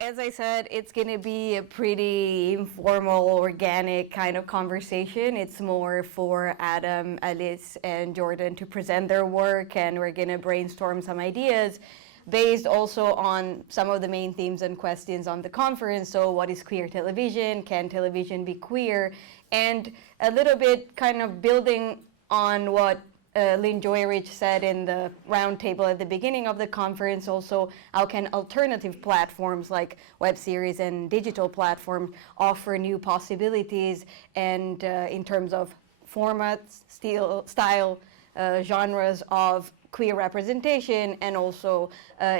As I said, it's going to be a pretty informal, organic kind of conversation. It's more for Adam, Alice, and Jordan to present their work, and we're going to brainstorm some ideas based also on some of the main themes and questions on the conference. So what is queer television? Can television be queer? And a little bit kind of building on what Lynn Joyrich said in the roundtable at the beginning of the conference, also how can alternative platforms like web series and digital platforms offer new possibilities, and in terms of formats, style, genres of queer representation, and also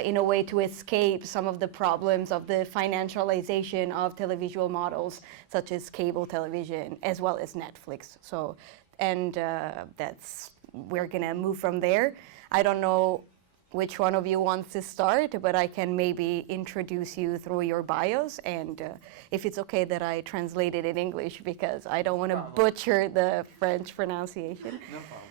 in a way to escape some of the problems of the financialization of televisual models such as cable television as well as Netflix. So, and we're gonna move from there. I don't know which one of you wants to start, but I can maybe introduce you through your bios, and if it's okay that I translate it in English because I don't want to butcher the French pronunciation. No problem.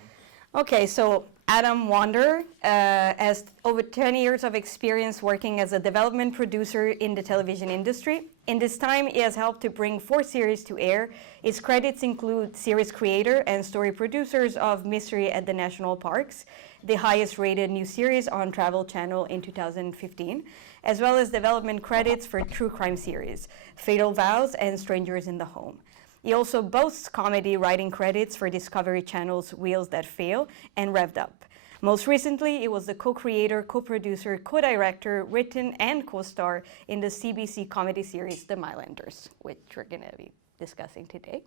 Okay, so Adam Wander has over 10 years of experience working as a development producer in the television industry. In this time, he has helped to bring 4 series to air. His credits include series creator and story producers of Mystery at the National Parks, the highest rated new series on Travel Channel in 2015, as well as development credits for true crime series, Fatal Vows and Strangers in the Home. He also boasts comedy writing credits for Discovery Channel's Wheels That Fail and Revved Up. Most recently, he was the co-creator, co-producer, co-director, written, and co-star in the CBC comedy series The Milanders, which we're going to be discussing today.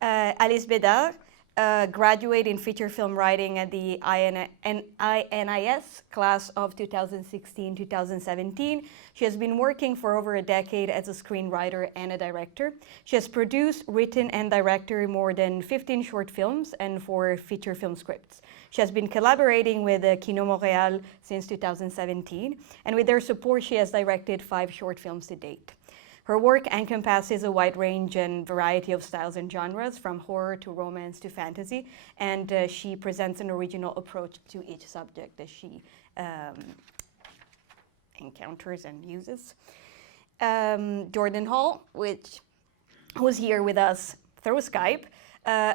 Alice Bédard, graduate in feature film writing at the INIS class of 2016-2017. She has been working for over a decade as a screenwriter and a director. She has produced, written, and directed more than 15 short films and 4 feature film scripts. She has been collaborating with Kino Montréal since 2017, and with their support, she has directed 5 short films to date. Her work encompasses a wide range and variety of styles and genres, from horror to romance to fantasy, and she presents an original approach to each subject that she encounters and uses. Jordan Hall, who's here with us through Skype,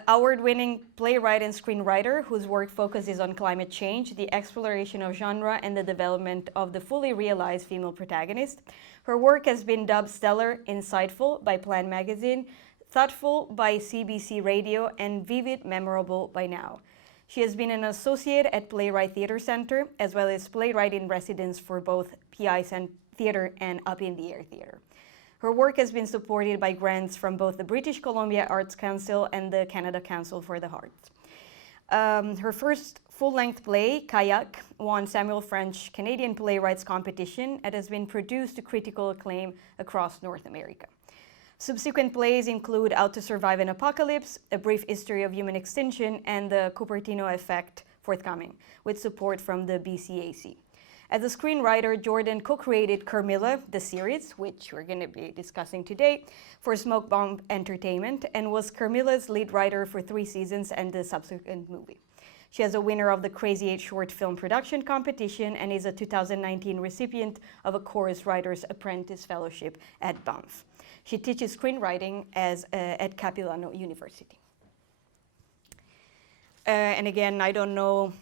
award-winning playwright and screenwriter whose work focuses on climate change, the exploration of genre, and the development of the fully realized female protagonist. Her work has been dubbed stellar, insightful by Plan Magazine, thoughtful by CBC Radio, and vivid, memorable by Now. She has been an associate at Playwright Theatre Center, as well as playwright in residence for both PI Theatre and Up in the Air Theatre. Her work has been supported by grants from both the British Columbia Arts Council and the Canada Council for the Arts. Her first full-length play, Kayak, won Samuel French Canadian Playwrights Competition and has been produced to critical acclaim across North America. Subsequent plays include How to Survive an Apocalypse, A Brief History of Human Extinction, and The Cupertino Effect, forthcoming, with support from the BCAC. As a screenwriter, Jordan co-created Carmilla, the series, which we're going to be discussing today, for Smoke Bomb Entertainment, and was Carmilla's lead writer for 3 seasons and the subsequent movie. She is a winner of the Crazy 8 Short Film Production Competition and is a 2019 recipient of a Chorus Writers Apprentice Fellowship at Banff. She teaches screenwriting at Capilano University. And again, I don't know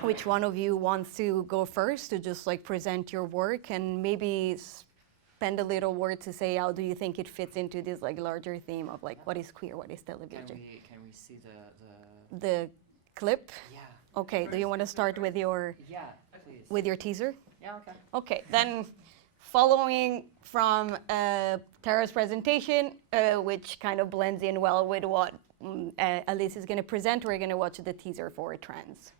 which one of you wants to go first to just like present your work and maybe spend a little word to say how do you think it fits into this like larger theme of like what is queer, what is television? Can we see the clip? Yeah. Okay, do you want to start with your teaser? Yeah, okay. Okay, then following from Tara's presentation, which kind of blends in well with what Alice is going to present, we're going to watch the teaser for Trans.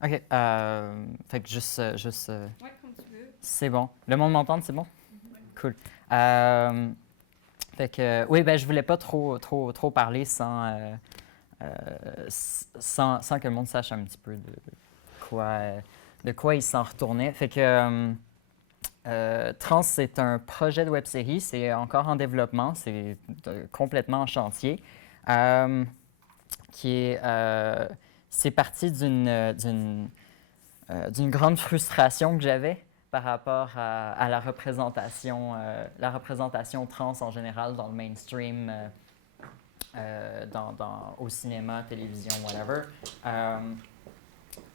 OK. Fait que juste Ouais, comme tu veux. c'est bon. Le monde m'entend, c'est bon? Cool. Fait que, oui, ben je voulais pas trop parler sans que le monde sache un petit peu de quoi il s'en retournait. Fait que Trans, c'est un projet de web-série, c'est encore en développement, c'est complètement en chantier, c'est parti d'une grande frustration que j'avais par rapport à la représentation trans en général dans le mainstream, au cinéma, télévision, whatever,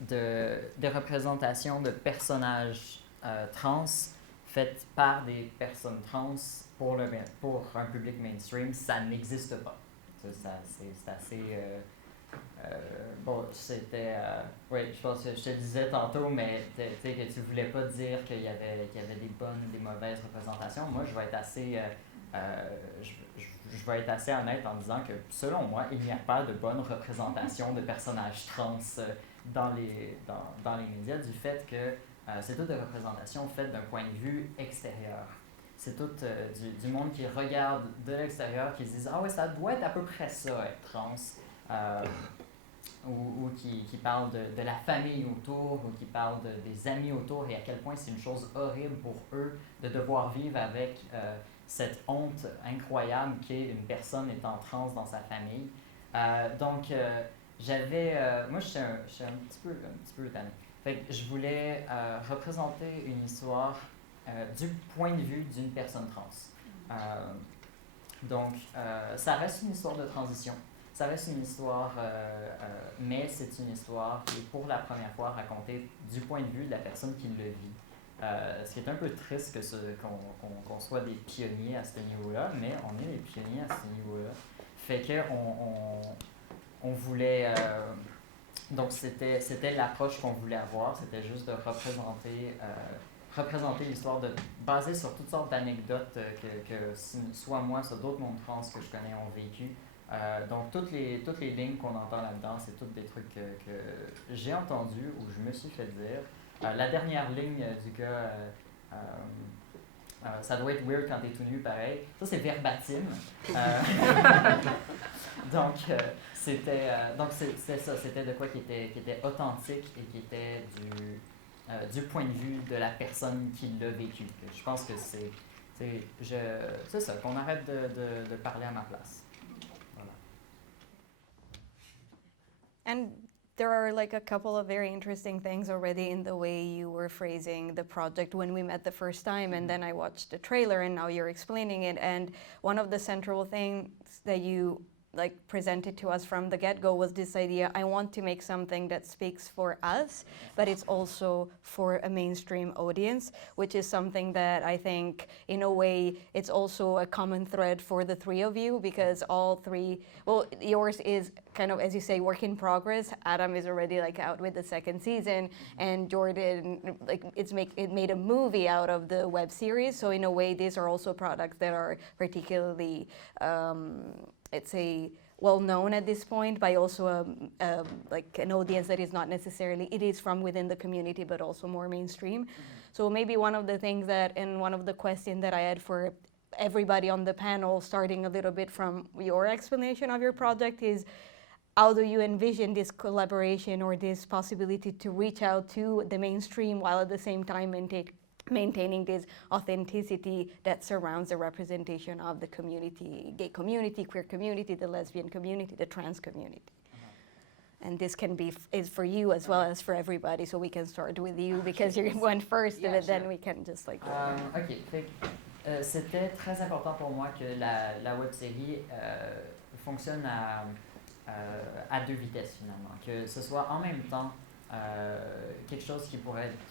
des représentations de personnages trans faites par des personnes trans pour un public mainstream, ça n'existe pas. C'est assez... bon, c'était... oui, je pense que je te le disais tantôt, mais tu sais que tu voulais pas dire qu'il y avait des bonnes ou des mauvaises représentations. Moi, je vais être assez... je vais être assez honnête en disant que, selon moi, il n'y a pas de bonne représentation de personnages trans dans les médias, du fait que c'est toutes des représentations faites d'un point de vue extérieur. C'est tout du monde qui regarde de l'extérieur, qui se disent « Ah ouais, ça doit être à peu près ça, être trans », ou qui parle de la famille autour, ou qui parle des amis autour, et à quel point c'est une chose horrible pour eux de devoir vivre avec cette honte incroyable qu'est une personne étant trans dans sa famille. Donc, moi, je suis un petit peu tanné. Fait que je voulais représenter une histoire du point de vue d'une personne trans. Donc, ça reste une histoire de transition. Ça reste une histoire, mais c'est une histoire qui est pour la première fois racontée du point de vue de la personne qui le vit. Ce qui est un peu triste qu'on soit des pionniers à ce niveau-là, mais on est des pionniers à ce niveau-là. Fait qu'on voulait... donc, c'était l'approche qu'on voulait avoir, c'était juste de représenter l'histoire basée sur toutes sortes d'anecdotes que soit moi, soit d'autres mondes trans que je connais ont vécu. Donc, toutes les lignes qu'on entend là-dedans, c'est toutes des trucs que j'ai entendus ou je me suis fait dire. La dernière ligne du gars, ça doit être weird quand t'es tout nu, pareil. Ça, c'est verbatim. Donc, c'était ça, c'était de quoi qui était authentique et qui était du point de vue de la personne qui l'a vécu. Je pense que c'est ça, qu'on arrête de parler à ma place. Voilà. And there are like a couple of very interesting things already in the way you were phrasing the project when we met the first time, and then I watched the trailer and now you're explaining it. And one of the central things that you like presented to us from the get-go was this idea: I want to make something that speaks for us, but it's also for a mainstream audience, which is something that I think, in a way, it's also a common thread for the three of you, because all three, well, yours is kind of, as you say, work in progress. Adam is already like out with the second season, and Jordan, like it made a movie out of the web series. So in a way, these are also products that are particularly it's a well-known at this point by also like an audience that is not necessarily, it is from within the community, but also more mainstream. So maybe one of the things that, and one of the questions that I had for everybody on the panel, starting a little bit from your explanation of your project, is how do you envision this collaboration or this possibility to reach out to the mainstream while at the same time maintaining this authenticity that surrounds the representation of the community, gay community, queer community, the lesbian community, the trans community. And this can be is for you as well as for everybody. So we can start with you because you went first, Yeah, and then sure. we can just like. OK. C'était très important pour moi que la web-série fonctionne à deux vitesses, finalement. Que ce soit en même temps quelque chose qui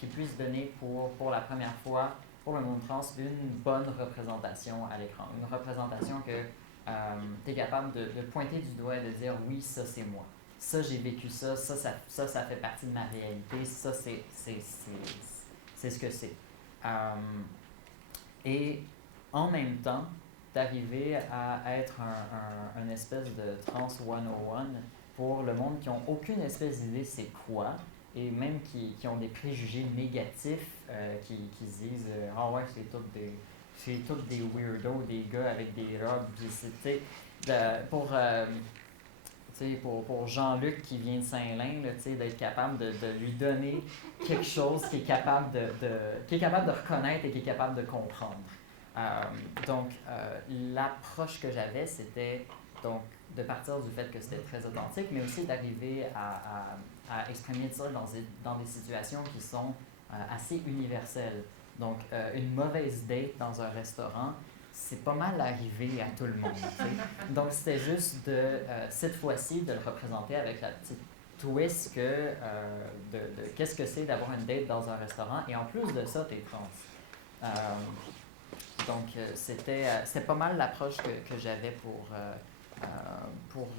puisse donner pour la première fois, pour le monde trans, une bonne représentation à l'écran. Une représentation que tu es capable de pointer du doigt et de dire « oui, ça c'est moi ». Ça, j'ai vécu ça fait partie de ma réalité, ça c'est ce que c'est. Et en même temps, d'arriver à être un espèce de trans 101 pour le monde qui n'ont aucune espèce d'idée c'est quoi, et même qui ont des préjugés négatifs, qui se disent « ah ouais, c'est tous des weirdos, des gars avec des robes », Pour Jean-Luc qui vient de Saint-Lin, d'être capable de lui donner quelque chose qui est capable qui est capable de reconnaître et qui est capable de comprendre. Donc, l'approche que j'avais, c'était donc de partir du fait que c'était très authentique, mais aussi d'arriver à exprimer ça dans des situations qui sont assez universelles. Donc, une mauvaise date dans un restaurant, c'est pas mal arrivé à tout le monde. Donc, c'était juste cette fois-ci, de le représenter avec la petite twist de qu'est-ce que c'est d'avoir une date dans un restaurant. Et en plus de ça, t'es trans. Donc, c'était pas mal l'approche que j'avais pour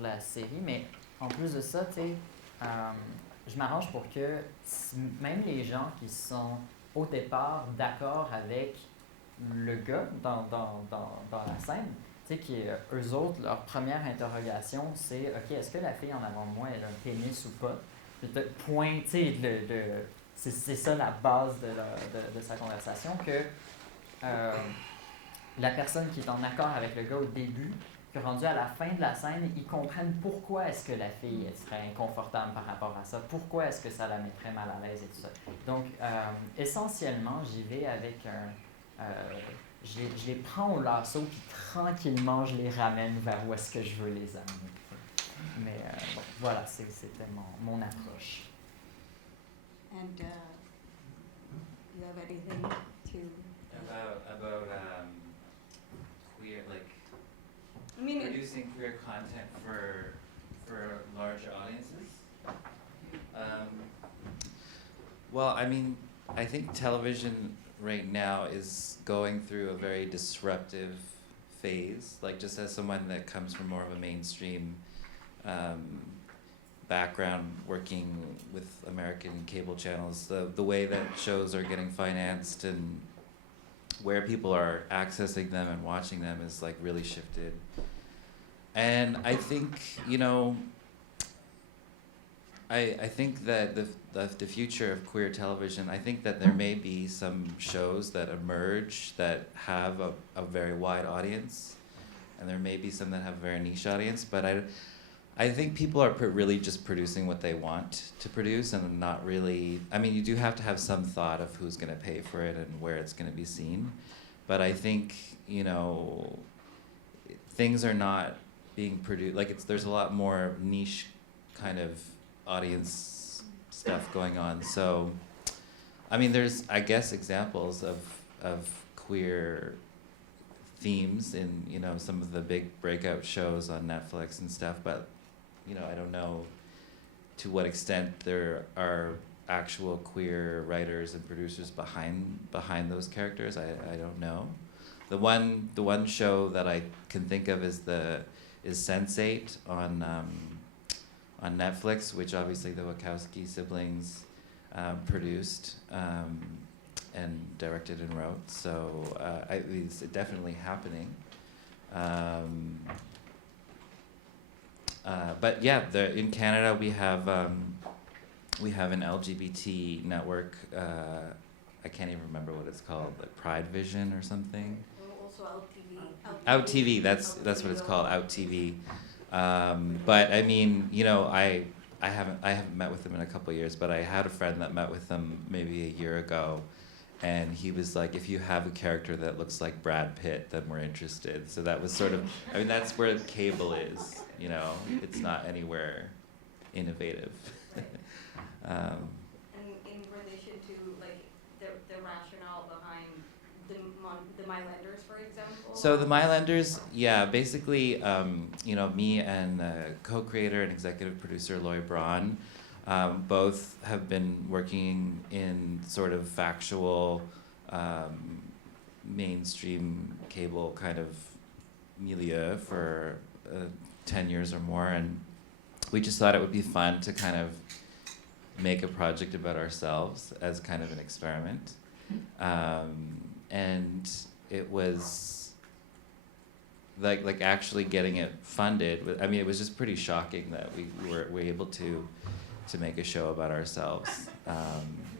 la série. Mais en plus de ça, je m'arrange pour que même les gens qui sont au départ d'accord avec le gars dans la scène, eux autres, leur première interrogation, c'est « OK, est-ce que la fille en avant de moi, elle a un pénis ou pas? » Puis point, c'est ça la base de sa conversation, que la personne qui est en accord avec le gars au début, que rendu à la fin de la scène, ils comprennent pourquoi est-ce que la fille serait inconfortable par rapport à ça, pourquoi est-ce que ça la mettrait mal à l'aise et tout ça. Donc, essentiellement, j'y vais avec je les prends au lasso, puis tranquillement, je les ramène vers où est-ce que je veux les amener. Mais bon, voilà, c'était mon approche. And you have anything to... About queer, like, producing queer content for larger audiences? Well, I mean, I think television right now is going through a very disruptive phase. Like, just as someone that comes from more of a mainstream background, working with American cable channels, the way that shows are getting financed and where people are accessing them and watching them is like really shifted. And I think, I think that the future of queer television, I think that there may be some shows that emerge that have a very wide audience, and there may be some that have a very niche audience, but I think people are really just producing what they want to produce and not really, I mean, you do have to have some thought of who's going to pay for it and where it's going to be seen, but I think, things are not being produced, like there's a lot more niche kind of audience stuff going on. So, I mean, there's, I guess, examples of queer themes in, some of the big breakout shows on Netflix and stuff, but, I don't know to what extent there are actual queer writers and producers behind those characters. I don't know. The one show that I can think of is Sense8 on Netflix, which obviously the Wachowski siblings produced and directed and wrote. So it's definitely happening. But yeah, in Canada we have an LGBT network. I can't even remember what it's called, like Pride Vision or something. Also Out TV. That's what it's called, Out TV. But I mean, I haven't met with them in a couple of years, but I had a friend that met with them maybe a year ago, and he was like, if you have a character that looks like Brad Pitt, then we're interested. So that was sort of, I mean, that's where cable is, it's not anywhere innovative. And in relation to like the rationale behind the Mylanders, for example? So the Mylanders, yeah, basically, me and co-creator and executive producer Loy Braun both have been working in sort of factual, mainstream cable kind of milieu for 10 years or more, and we just thought it would be fun to kind of make a project about ourselves as kind of an experiment. And it was like actually getting it funded. I mean, it was just pretty shocking that we were able to make a show about ourselves.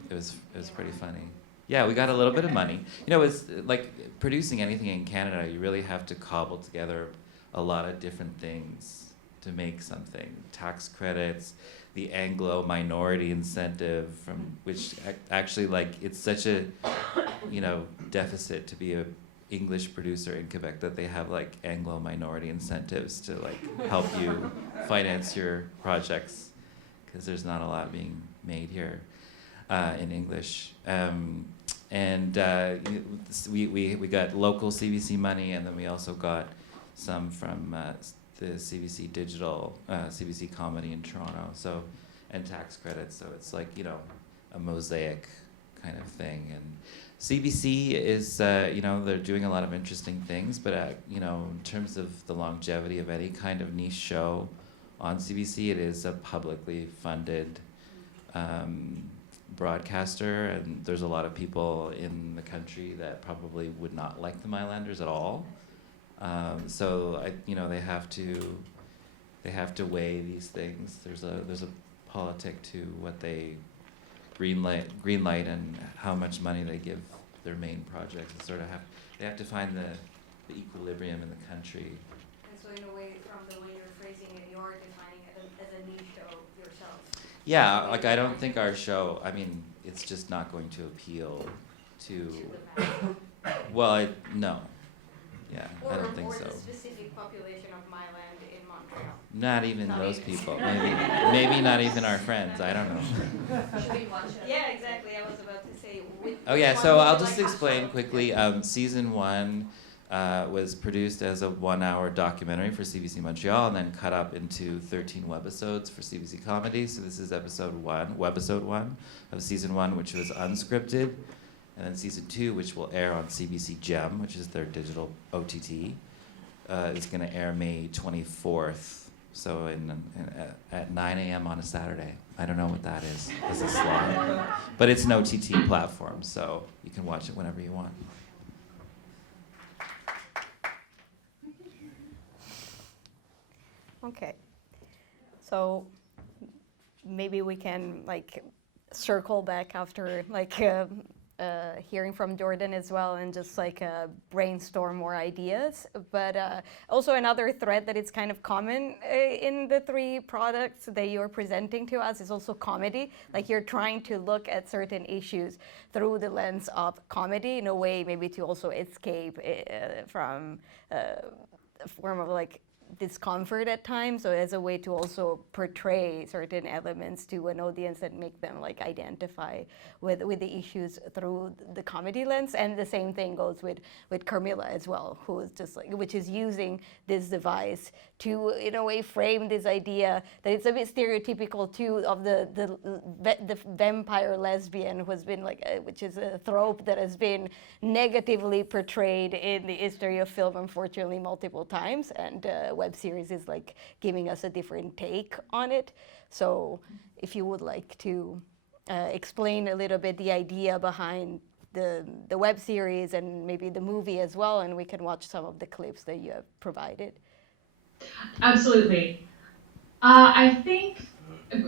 It was pretty funny. Yeah, we got a little bit of money. It's like producing anything in Canada, you really have to cobble together a lot of different things to make something. Tax credits, the Anglo minority incentive, from which actually, like, it's such a, you know, deficit to be a English producer in Quebec that they have like Anglo minority incentives to like help you finance your projects, because there's not a lot being made here in English. We got local CBC money, and then we also got some from the CBC Digital, CBC Comedy in Toronto, so, and tax credits, so it's like, you know, a mosaic kind of thing. And CBC is, you know, they're doing a lot of interesting things, but, you know, in terms of the longevity of any kind of niche show on CBC, it is a publicly funded broadcaster, and there's a lot of people in the country that probably would not like the Mylanders at all. So you know, they have to weigh these things. There's a politic to what they green light and how much money they give their main projects. They have to find the equilibrium in the country. And so in a way, from the way you're phrasing it, you're defining it as a niche show yourself. Yeah, like I don't think our show, I mean, it's just not going to appeal to well, no. Yeah, I don't think so. Or the specific population of Myland in Montreal. Not even those people. Maybe not even our friends. I don't know. Should we watch it? Yeah, exactly. I was about to say. Oh yeah, so I'll just explain quickly. Season 1 was produced as a 1-hour documentary for CBC Montreal, and then cut up into 13 webisodes for CBC Comedy. So this is webisode 1 of season 1, which was unscripted. And then season 2, which will air on CBC Gem, which is their digital OTT, is going to air May 24th. So at 9 a.m. on a Saturday. I don't know what that is as a slot. But it's an OTT platform, so you can watch it whenever you want. Okay. So maybe we can like circle back after like hearing from Jordan as well, and just like brainstorm more ideas. But also another thread that is kind of common in the 3 products that you're presenting to us is also comedy. Like you're trying to look at certain issues through the lens of comedy in a way maybe to also escape from a form of like discomfort at times, so as a way to also portray certain elements to an audience and make them like identify with the issues through the comedy lens. And the same thing goes with Carmilla as well, who is just like, which is using this device to in a way frame this idea that it's a bit stereotypical too of the vampire lesbian who has been like which is a trope that has been negatively portrayed in the history of film, unfortunately, multiple times, and web series is like giving us a different take on it. So if you would like to explain a little bit the idea behind the web series and maybe the movie as well, and we can watch some of the clips that you have provided. Absolutely. I think,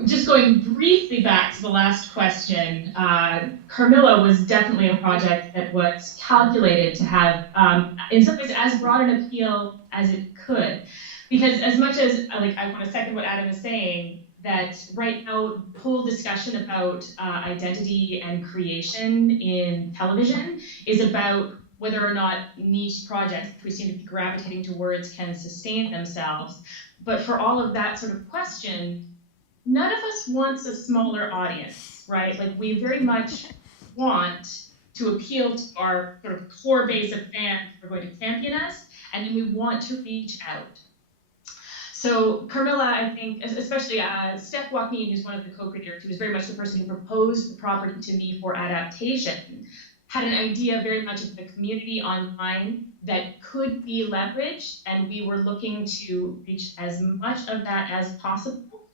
just going briefly back to the last question, Carmilla was definitely a project that was calculated to have, in some ways, as broad an appeal as it could. Because as much as, I want to second what Adam is saying, that right now, the whole discussion about identity and creation in television is about whether or not niche projects, which we seem to be gravitating towards, can sustain themselves. But for all of that sort of question, none of us wants a smaller audience, right? Like, we very much want to appeal to our sort of core base of fans who are going to champion us, and then we want to reach out. So Carmilla, I think, especially Steph Joaquin, who's one of the co-creators, who was very much the person who proposed the property to me for adaptation, had an idea very much of the community online that could be leveraged, and we were looking to reach as much of that as possible.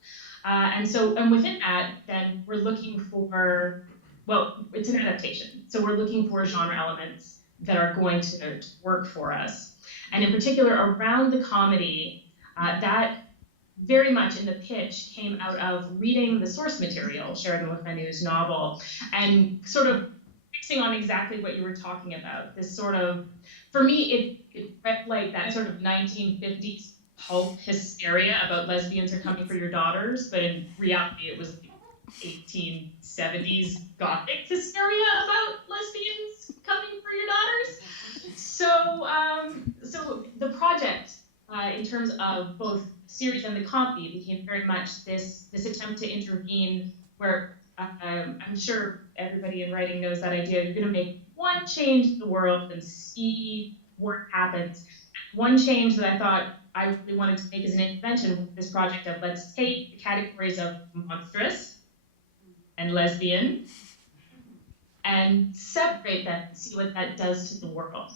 And within that, then we're looking for, well, it's an adaptation. So we're looking for genre elements that are going to work for us. And in particular, around the comedy, that very much in the pitch came out of reading the source material, Sheridan Le Fanu's novel, and sort of fixing on exactly what you were talking about. This sort of, for me, it read like that sort of 1950s pulp hysteria about lesbians are coming for your daughters, but in reality it was 1870s Gothic hysteria about lesbians coming for your daughters. So the project, in terms of both the series and the copy, became very much this attempt to intervene where I'm sure everybody in writing knows that idea. You're going to make one change in the world and see what happens. One change that I thought I really wanted to make as an intervention with this project of let's take the categories of monstrous and lesbian and separate them and see what that does to the world.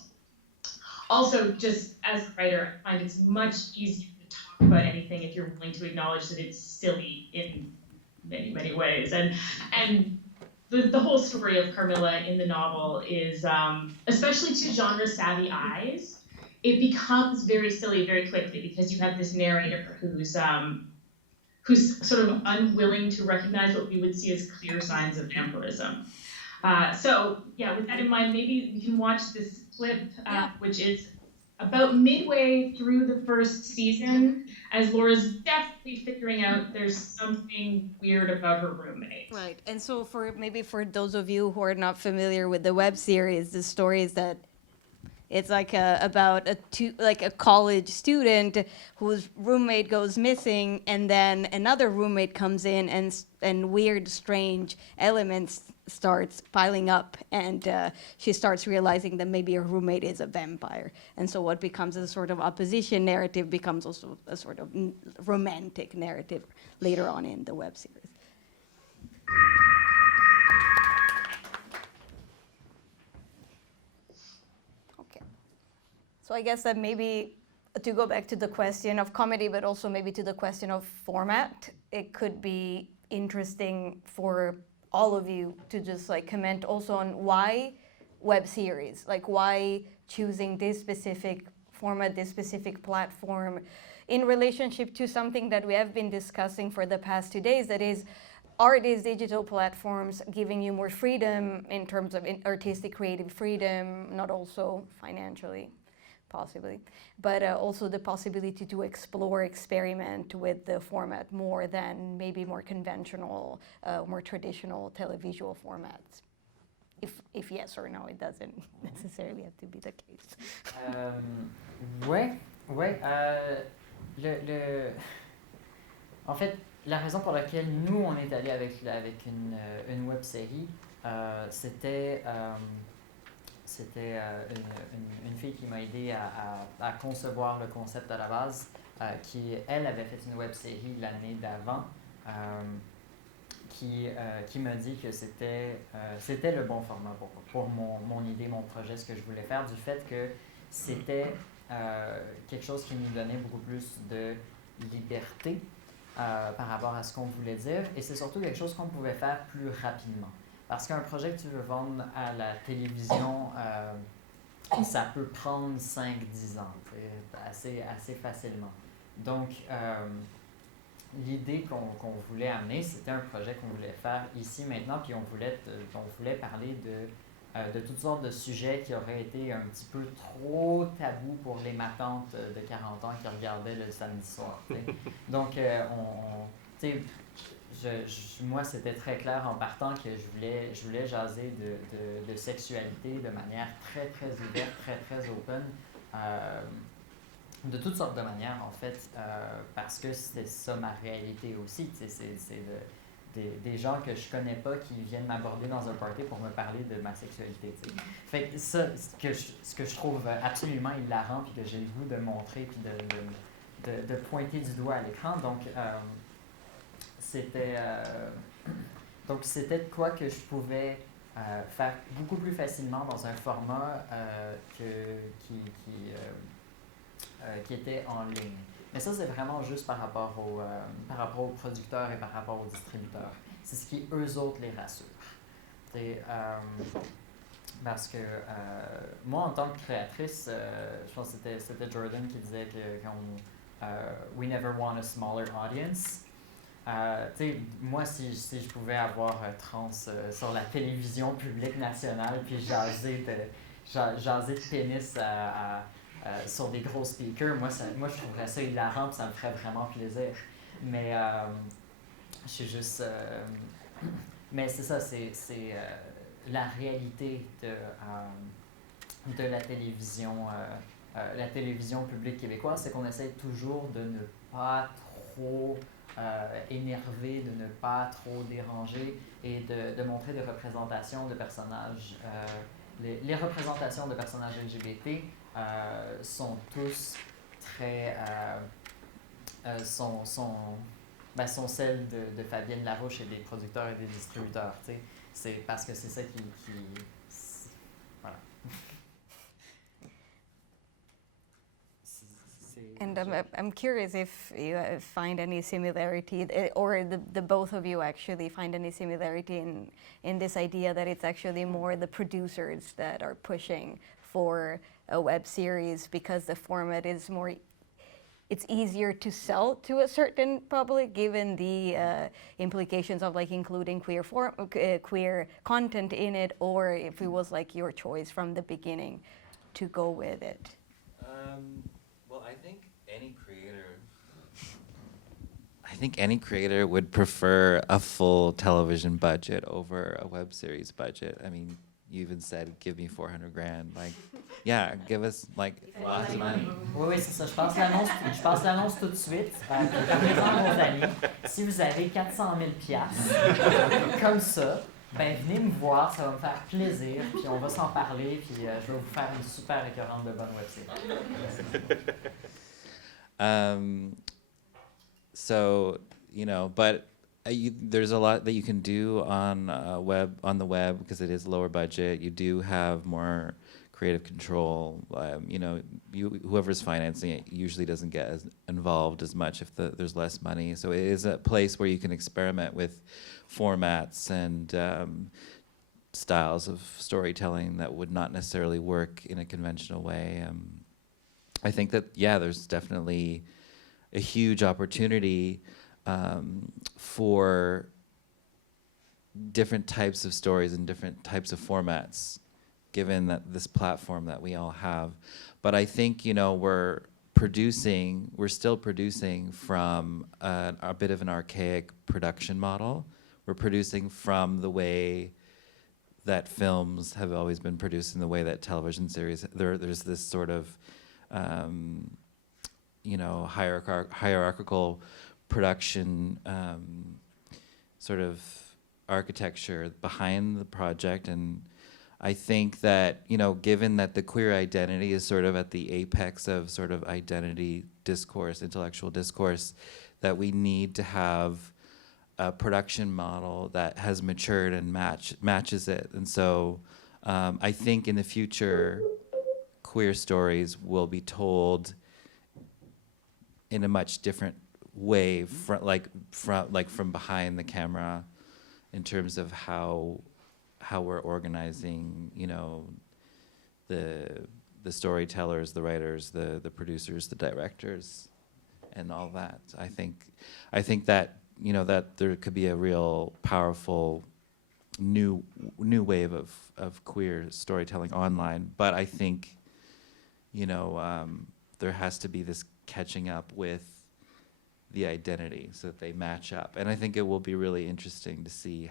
Also, just as a writer, I find it's much easier to talk about anything if you're willing to acknowledge that it's silly in many, many ways. And the whole story of Carmilla in the novel is, especially to genre-savvy eyes, it becomes very silly very quickly because you have this narrator who's sort of unwilling to recognize what we would see as clear signs of vampirism. So yeah, with that in mind, maybe we can watch this clip, which is about midway through the first season, as Laura's definitely figuring out there's something weird about her roommate. Right, and so for those of you who are not familiar with the web series, the story is that it's like about a college student whose roommate goes missing, and then another roommate comes in, and weird, strange elements starts piling up, and she starts realizing that maybe her roommate is a vampire, and so what becomes a sort of opposition narrative becomes also a sort of romantic narrative later on in the web series. So I guess that maybe to go back to the question of comedy, but also maybe to the question of format, it could be interesting for all of you to just like comment also on why web series, like why choosing this specific format, this specific platform in relationship to something that we have been discussing for the past 2 days, that is, are these digital platforms giving you more freedom in terms of artistic creative freedom, not also financially? Possibly, but also the possibility to explore, experiment with the format more than maybe more conventional, more traditional televisual formats. If yes or no, it doesn't necessarily have to be the case. Ouais. En fait, la raison pour laquelle nous, on est allé avec une web série, c'était une fille qui m'a aidé à concevoir le concept à la base, qui, elle, avait fait une web série l'année d'avant, qui m'a dit que c'était le bon format pour mon idée, mon projet, ce que je voulais faire, du fait que c'était quelque chose qui nous donnait beaucoup plus de liberté par rapport à ce qu'on voulait dire, et c'est surtout quelque chose qu'on pouvait faire plus rapidement. Parce qu'un projet que tu veux vendre à la télévision, ça peut prendre 5-10 ans, assez facilement. Donc, l'idée qu'on voulait amener, c'était un projet qu'on voulait faire ici, maintenant, puis on voulait parler de toutes sortes de sujets qui auraient été un petit peu trop tabous pour les matantes de 40 ans qui regardaient le samedi soir. T'sais. Donc, moi, c'était très clair en partant que je voulais jaser de sexualité de manière très, très ouverte, très, très open, de toutes sortes de manières, en fait, parce que c'était ça ma réalité aussi. C'est des gens que je connais pas qui viennent m'aborder dans un party pour me parler de ma sexualité. T'sais. Fait que ça, ce que je trouve absolument hilarant, puis que j'ai le goût de montrer, puis de pointer du doigt à l'écran. Donc, c'était de quoi que je pouvais faire beaucoup plus facilement dans un format qui était en ligne. Mais ça, c'est vraiment juste par rapport aux producteurs et par rapport aux distributeurs. C'est ce qui, eux autres, les rassure. Parce que moi, en tant que créatrice, je pense que c'était Jordan qui disait que we never want a smaller audience. Moi, si je pouvais avoir trans sur la télévision publique nationale puis jaser de pénis sur des gros speakers. Moi, je trouverais ça hilarant, puis ça me ferait vraiment plaisir. Mais je suis juste... mais c'est ça, c'est la réalité de la télévision publique québécoise, c'est qu'on essaie toujours de ne pas trop énerver, de ne pas trop déranger et de montrer des représentations de personnages. Les représentations de personnages LGBT sont tous très... sont celles de Fabienne Larouche et des producteurs et des distributeurs. T'sais. C'est parce que c'est ça qui voilà. And I'm curious if you find any similarity, or the both of you actually find any similarity in this idea that it's actually more the producers that are pushing for a web series because the format is more, it's easier to sell to a certain public given the implications of like including queer content in it, or if it was like your choice from the beginning to go with it. Well, I think any creator would prefer a full television budget over a web series budget. I mean, you even said, give me $400,000. Like, yeah, give us like lots of money. Oui, c'est ça. Je passe l'annonce tout de suite. Parlez-en à vos amis. Si vous avez 400 000 $, comme ça, ben venez me voir, ça va me faire plaisir, puis on va s'en parler, puis je vais vous faire une super récurrente de bonne website. So, but there's a lot that you can do on the web because it is lower budget. You do have more creative control. Whoever's financing it usually doesn't get as involved as much if there's less money. So it is a place where you can experiment with formats and styles of storytelling that would not necessarily work in a conventional way. I think that, there's definitely a huge opportunity for different types of stories and different types of formats, given that this platform that we all have. But I think, we're still producing from a bit of an archaic production model. We're producing from the way that films have always been produced in the way that television series, there's this sort of hierarchical production sort of architecture behind the project. And I think that, given that the queer identity is sort of at the apex of sort of identity discourse, intellectual discourse, that we need to have a production model that has matured and matches it. And so I think in the future, queer stories will be told in a much different way, from behind the camera, in terms of how we're organizing, the storytellers, the writers, the producers, the directors, and all that. I think that that there could be a real powerful new wave of queer storytelling online. But I think there has to be this catching up with the identity so that they match up. And I think it will be really interesting to see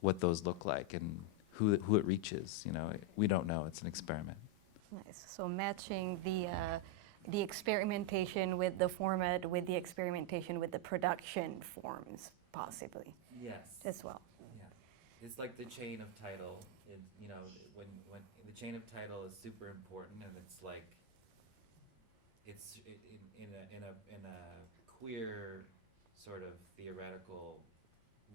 what those look like and who it reaches. We don't know. It's an experiment. Nice. So matching the experimentation with the format with the experimentation with the production forms, possibly. Yes. As well. Yeah. It's like the chain of title. When the chain of title is super important, and it's like it's in a queer sort of theoretical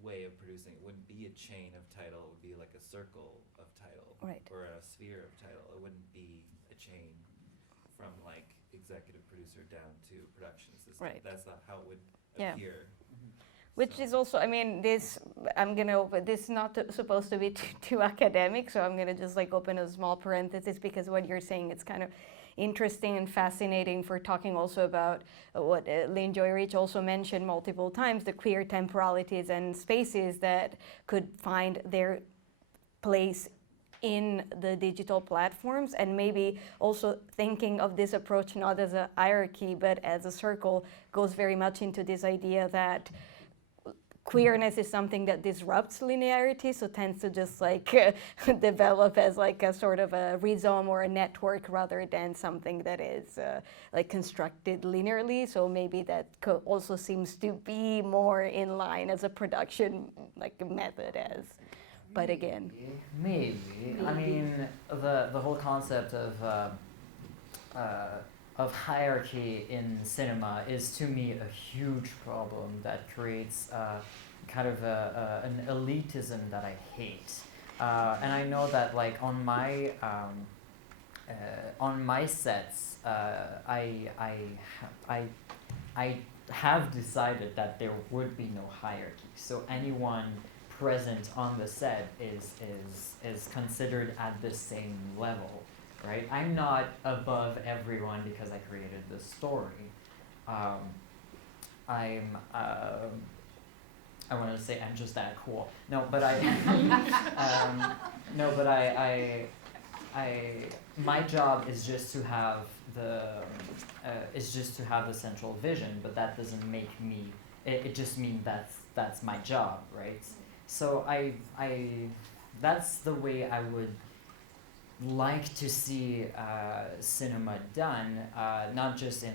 way of producing. It wouldn't be a chain of title. It would be like a circle of title, right, or a sphere of title. It wouldn't be a chain from like executive producer down to production assistant. Right. That's not how it would appear. Which is also, this is not supposed to be too academic, so I'm going to just like open a small parenthesis, because what you're saying, it's kind of interesting and fascinating for talking also about what Lynn Joy Rich also mentioned multiple times, the queer temporalities and spaces that could find their place in the digital platforms, and maybe also thinking of this approach not as a hierarchy but as a circle goes very much into this idea that queerness is something that disrupts linearity, so tends to just like develop as like a sort of a rhizome or a network rather than something that is like constructed linearly. So maybe that also seems to be more in line as a production like method as. But again, maybe. I mean, the whole concept of hierarchy in cinema is to me a huge problem that creates kind of an elitism that I hate. And I know that like on my sets, I have decided that there would be no hierarchy. So anyone present on the set is considered at the same level, right? I'm not above everyone because I created this story. I wanted to say I'm just that cool. No, but my job is just to have the central vision, but that doesn't make me. It just means that's my job, right? So that's the way I would like to see cinema done, not just in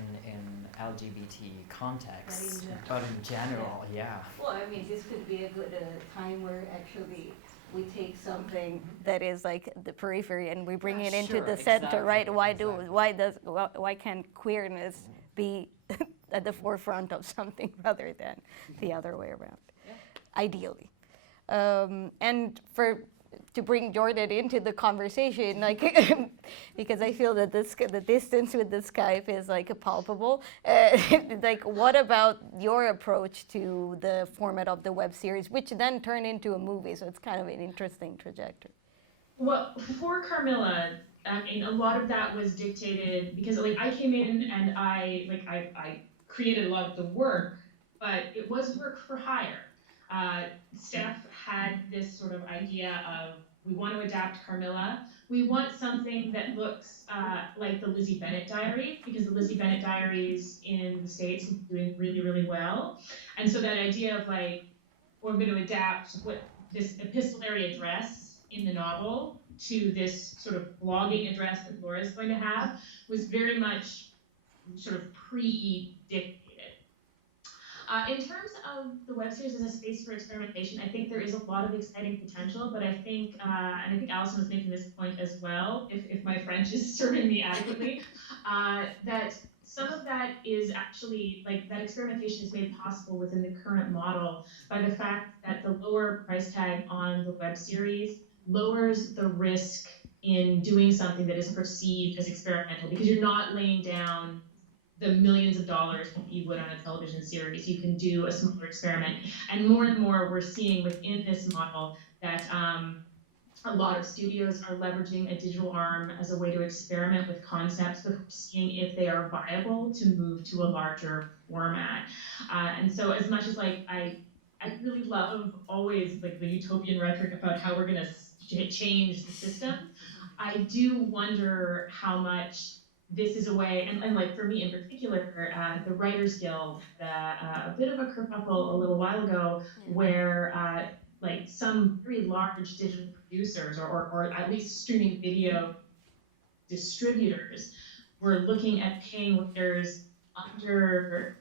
LGBT context, but in general, yeah. Well, I mean, this could be a good time where actually we take something that is like the periphery and we bring it into the center, right? Why can't queerness be at the forefront of something rather than the other way around? Yeah. Ideally. And to bring Jordan into the conversation, like because I feel that the distance with the Skype is like palpable. Like, what about your approach to the format of the web series, which then turned into a movie? So it's kind of an interesting trajectory. Well, for Carmilla, I mean, a lot of that was dictated because like I came in and I created a lot of the work, but it was work for hire. Steph had this sort of idea of we want to adapt Carmilla. We want something that looks like the Lizzie Bennet Diaries, because the Lizzie Bennet Diaries in the States have been doing really, really well. And so that idea of like, we're going to adapt what this epistolary address in the novel to this sort of blogging address that Laura's going to have was very much sort of pre-dictated. In terms of the web series as a space for experimentation, I think there is a lot of exciting potential, but I think, and I think Alison was making this point as well, if my French is serving me adequately, that some of that is actually, like, that experimentation is made possible within the current model by the fact that the lower price tag on the web series lowers the risk in doing something that is perceived as experimental, because you're not laying down the millions of dollars that you would on a television series. You can do a smaller experiment. And more we're seeing within this model that a lot of studios are leveraging a digital arm as a way to experiment with concepts before seeing if they are viable to move to a larger format. And so as much as like I really love always like the utopian rhetoric about how we're going to change the system, I do wonder how much this is a way, and like for me in particular, the Writers Guild had a bit of a kerfuffle a little while ago, where like some very large digital producers or at least streaming video distributors were looking at paying writers under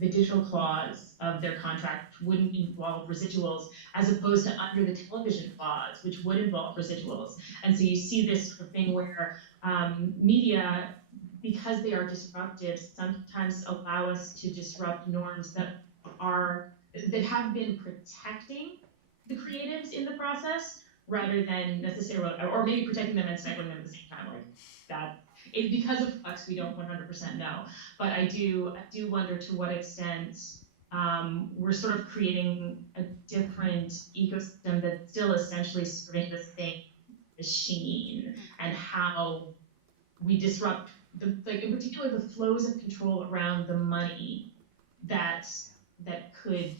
the digital clause of their contract, which wouldn't involve residuals, as opposed to under the television clause, which would involve residuals. And so you see this sort of thing where media, because they are disruptive, sometimes allow us to disrupt norms that have been protecting the creatives in the process, rather than necessarily, or maybe protecting them and stifling them at the same time. Like that, because of flux, we don't 100% know. But I do wonder to what extent we're sort of creating a different ecosystem that's still essentially serving the same machine, and how we disrupt like in particular the flows of control around the money that could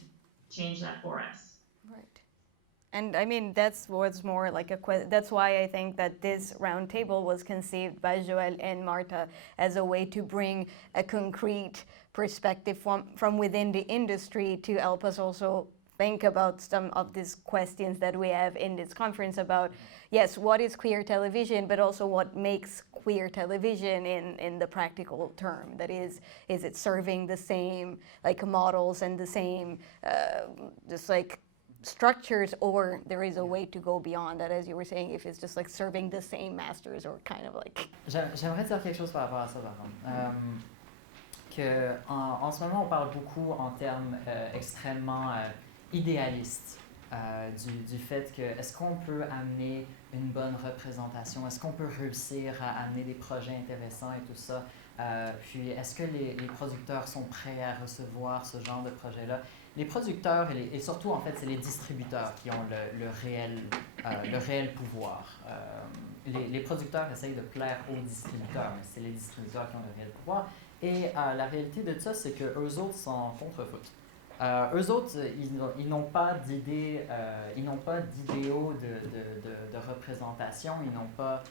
change that for us. Right. And I mean, that's what's more like that's why I think that this roundtable was conceived by Joël and Marta as a way to bring a concrete perspective from within the industry to help us also think about some of these questions that we have in this conference about, yes, what is queer television, but also what makes queer television in the practical term. That is it serving the same like models and the same just like structures, or there is a way to go beyond that, as you were saying, if it's just like serving the same masters or kind of like... J'aimerais dire quelque chose par rapport à ça, par contre. En ce moment, on parle beaucoup en termes extrêmement idéalistes du fait que est-ce qu'on peut amener une bonne représentation, est-ce qu'on peut réussir à amener des projets intéressants et tout ça, puis est-ce que les producteurs sont prêts à recevoir ce genre de projet-là. Les producteurs et surtout, en fait, c'est les distributeurs qui ont le réel pouvoir. Les producteurs essayent de plaire aux distributeurs, mais c'est les distributeurs qui ont le réel pouvoir. Et la réalité de ça, c'est qu'eux autres s'en contrefoutent. Eux autres, ils n'ont pas d'idées, ils n'ont pas d'idéaux de représentation, ils n'ont pas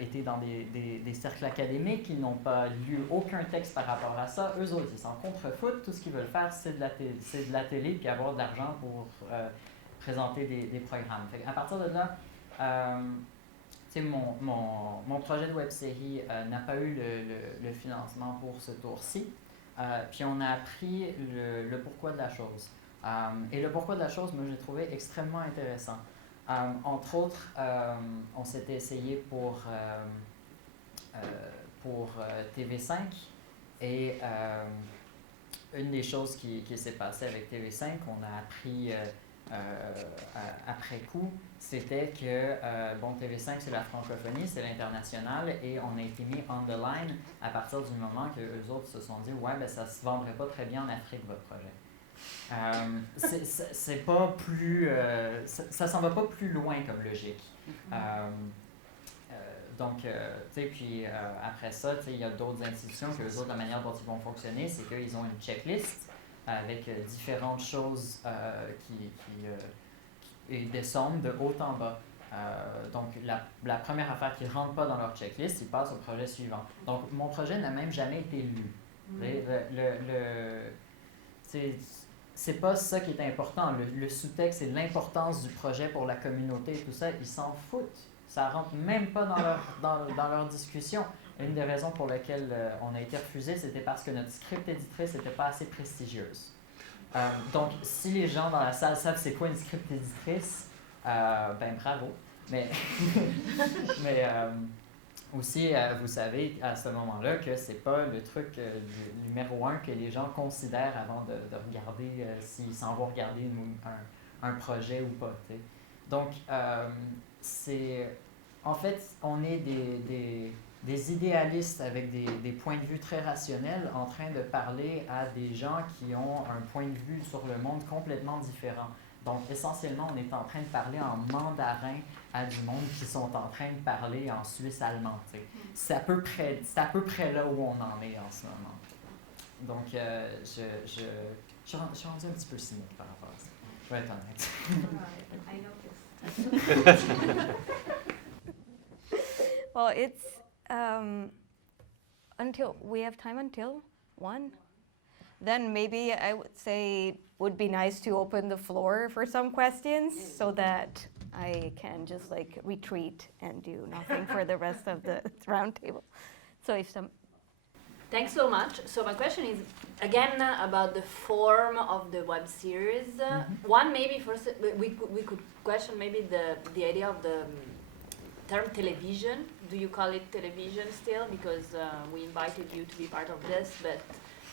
été dans des cercles académiques, ils n'ont pas lu aucun texte par rapport à ça. Eux autres, ils s'en contrefoutent. Tout ce qu'ils veulent faire, c'est de la télé puis avoir de l'argent pour présenter des programmes. Fait à partir de là, mon projet de web-série n'a pas eu le financement pour ce tour-ci. Puis on a appris le pourquoi de la chose. Et le pourquoi de la chose, moi, j'ai trouvé extrêmement intéressant. Entre autres, on s'était essayé pour TV5 et une des choses qui s'est passée avec TV5, on a appris après coup, c'était que TV5 c'est la francophonie, c'est l'international et on a été mis on the line à partir du moment que eux autres se sont dit ouais ben ça se vendrait pas très bien en Afrique votre projet. C'est pas plus ça s'en va pas plus loin comme logique. Donc, tu sais, puis après ça, tu sais, il y a d'autres institutions que eux autres, la manière dont ils vont fonctionner, c'est qu'ils ont une checklist avec différentes choses qui descendent de haut en bas. Donc, la première affaire qui ne rentre pas dans leur checklist, ils passent au projet suivant. Donc, mon projet n'a même jamais été lu. C'est pas ça qui est important. Le sous-texte et l'importance du projet pour la communauté et tout ça, ils s'en foutent. Ça rentre même pas dans leur discussion. Une des raisons pour lesquelles on a été refusé, c'était parce que notre script éditrice n'était pas assez prestigieuse. Donc, si les gens dans la salle savent c'est quoi une script éditrice, ben bravo. Mais aussi, vous savez à ce moment-là que c'est pas le truc numéro 1 que les gens considèrent avant de regarder s'ils s'en vont regarder un projet ou pas. T'sais. Donc, en fait, on est des idéalistes avec des points de vue très rationnels en train de parler à des gens qui ont un point de vue sur le monde complètement différent. Donc, essentiellement, on est en train de parler en mandarin à du monde qui sont en train de parler en suisse-allemand. C'est à peu près là où on en est en ce moment. Donc, je suis rendu un petit peu cynique par rapport à ça. Je vais être honnête. Well, it's until we have time until 1. Then maybe I would say it would be nice to open the floor for some questions so that I can just like retreat and do nothing for the rest of the roundtable. So if some... Thanks so much. So my question is again about the form of the web series. One, maybe first we could question maybe the idea of the term television. Do you call it television still? Because we invited you to be part of this, but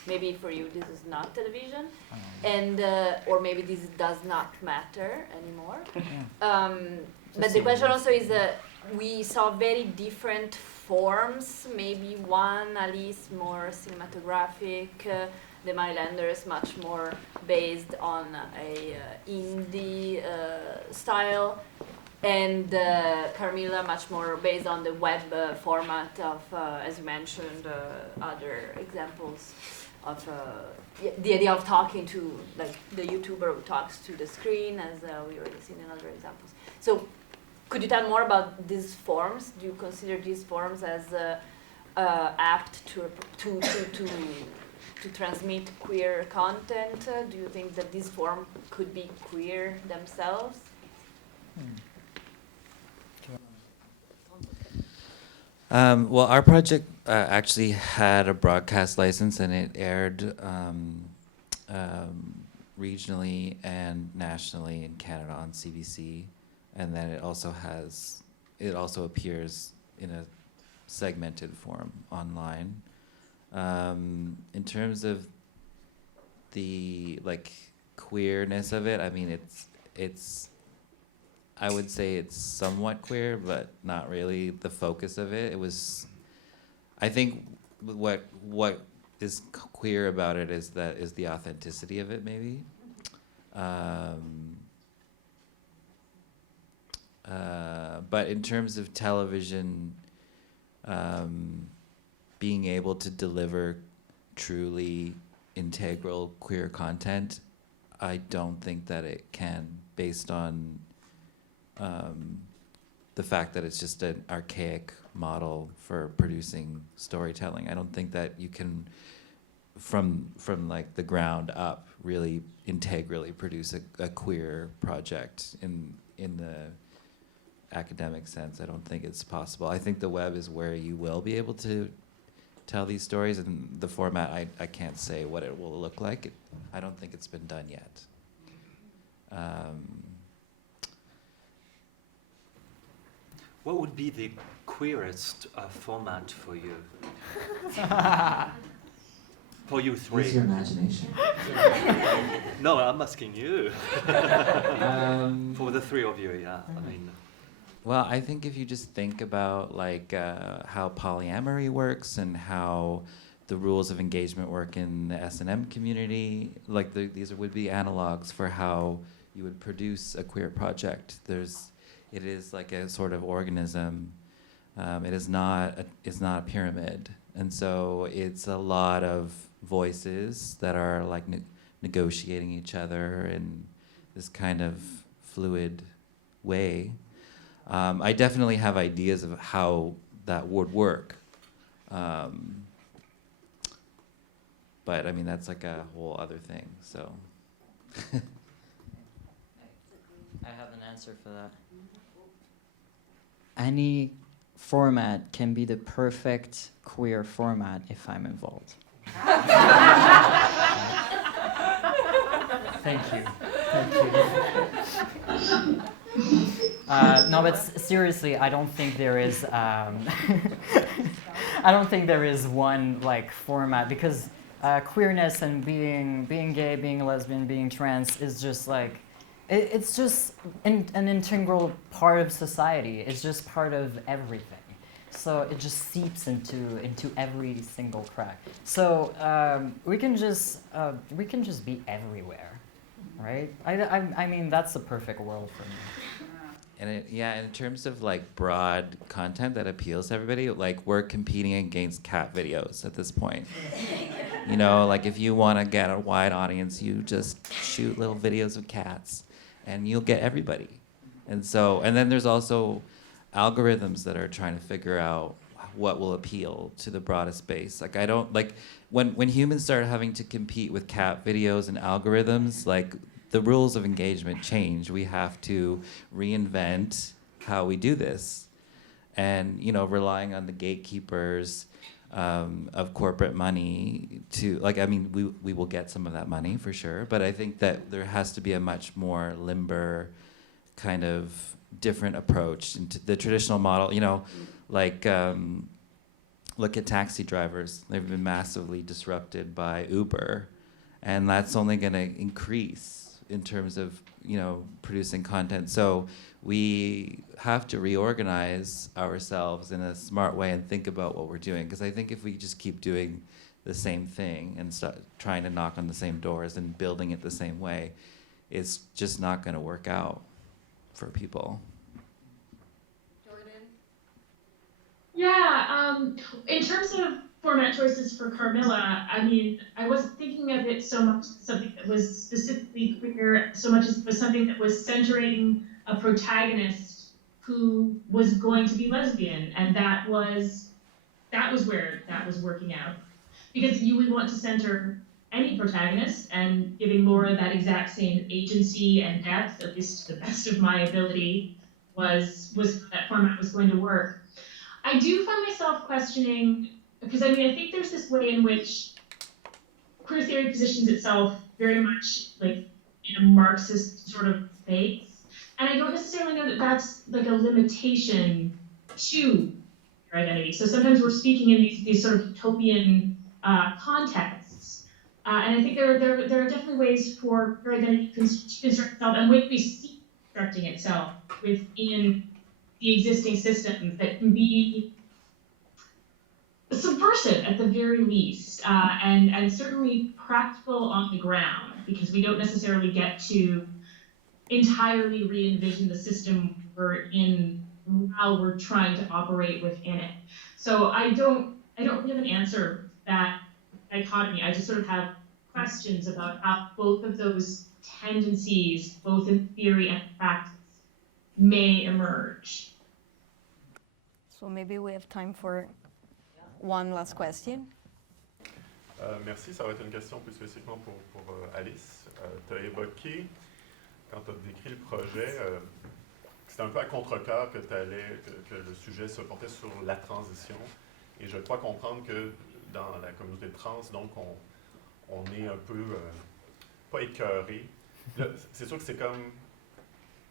maybe for you this is not television, and or maybe this does not matter anymore. But the question also is we saw very different forms. Maybe one, Alice, more cinematographic. The Marylanders much more based on a indie style. And Carmilla much more based on the web format of, as you mentioned, other examples the idea of talking to, like, the YouTuber who talks to the screen, as we already seen in other examples. So could you tell more about these forms? Do you consider these forms as apt to transmit queer content? Do you think that this form could be queer themselves? Well, our project actually had a broadcast license, and it aired regionally and nationally in Canada on CBC, and then it also appears in a segmented form online. In terms of the queerness of it, I mean, it's I would say it's somewhat queer, but not really the focus of it. It was, I think, what is queer about it is the authenticity of it, maybe. But in terms of television, being able to deliver truly integral queer content, I don't think that it can, based on the fact that it's just an archaic model for producing storytelling. I don't think that you can, from like the ground up, really integrally produce a queer project in the academic sense. I don't think it's possible. I think the web is where you will be able to tell these stories, and the format, I can't say what it will look like. I don't think it's been done yet. What would be the queerest format for you? For you three. Use your imagination. No, I'm asking you. For the three of you, yeah. I mean. Well, I think if you just think about how polyamory works and how the rules of engagement work in the S&M community, these would be analogs for how you would produce a queer project. It is like a sort of organism. It is not a pyramid, and so it's a lot of voices that are negotiating each other in this kind of fluid way. I definitely have ideas of how that would work, but I mean that's like a whole other thing. So. I have an answer for that. Any format can be the perfect queer format if I'm involved. Thank you. No, but seriously, I don't think there is. I don't think there is one format, because queerness and being gay, being lesbian, being trans is just it's just an integral part of society. It's just part of everything. So it just seeps into every single crack. So we can just be everywhere, right? I mean, that's the perfect world for me. And in terms of broad content that appeals to everybody, we're competing against cat videos at this point. You know, if you want to get a wide audience, you just shoot little videos of cats, and you'll get everybody. And then there's also algorithms that are trying to figure out what will appeal to the broadest base. When humans start having to compete with cat videos and algorithms, the rules of engagement change. We have to reinvent how we do this, and relying on the gatekeepers of corporate money to we will get some of that money for sure, but I think that there has to be a much more limber kind of different approach into the traditional model. Look at taxi drivers. They've been massively disrupted by Uber, and that's only going to increase in terms of producing content. So we have to reorganize ourselves in a smart way and think about what we're doing, because I think if we just keep doing the same thing and start trying to knock on the same doors and building it the same way, it's just not going to work out for people. Yeah, in terms of format choices for Carmilla, I mean, I wasn't thinking of it so much as something that was specifically queer, so much as it was something that was centering a protagonist who was going to be lesbian, and that was where that was working out. Because you would want to center any protagonist, and giving Laura that exact same agency and depth, at least to the best of my ability, was how that format was going to work. I do find myself questioning, because I mean, I think there's this way in which queer theory positions itself very much like in a Marxist sort of space, and I don't necessarily know that that's like a limitation to your identity. So sometimes we're speaking in these sort of utopian contexts, and I think there are definitely ways for queer identity to construct itself, and when we see constructing itself within the existing systems that can be subversive at the very least, and certainly practical on the ground, because we don't necessarily get to entirely re-envision the system we're in while we're trying to operate within it. So I don't really have an answer to that dichotomy. I just sort of have questions about how both of those tendencies, both in theory and practice, may emerge. So maybe we have time for one last question. Merci, ça va être une question plus spécifiquement pour Alice. Tu as évoqué, quand tu as décrit le projet, que c'était un peu à contre-cœur que le sujet se portait sur la transition. Et je crois comprendre que dans la communauté trans, donc, on est un peu, pas écœuré. C'est sûr que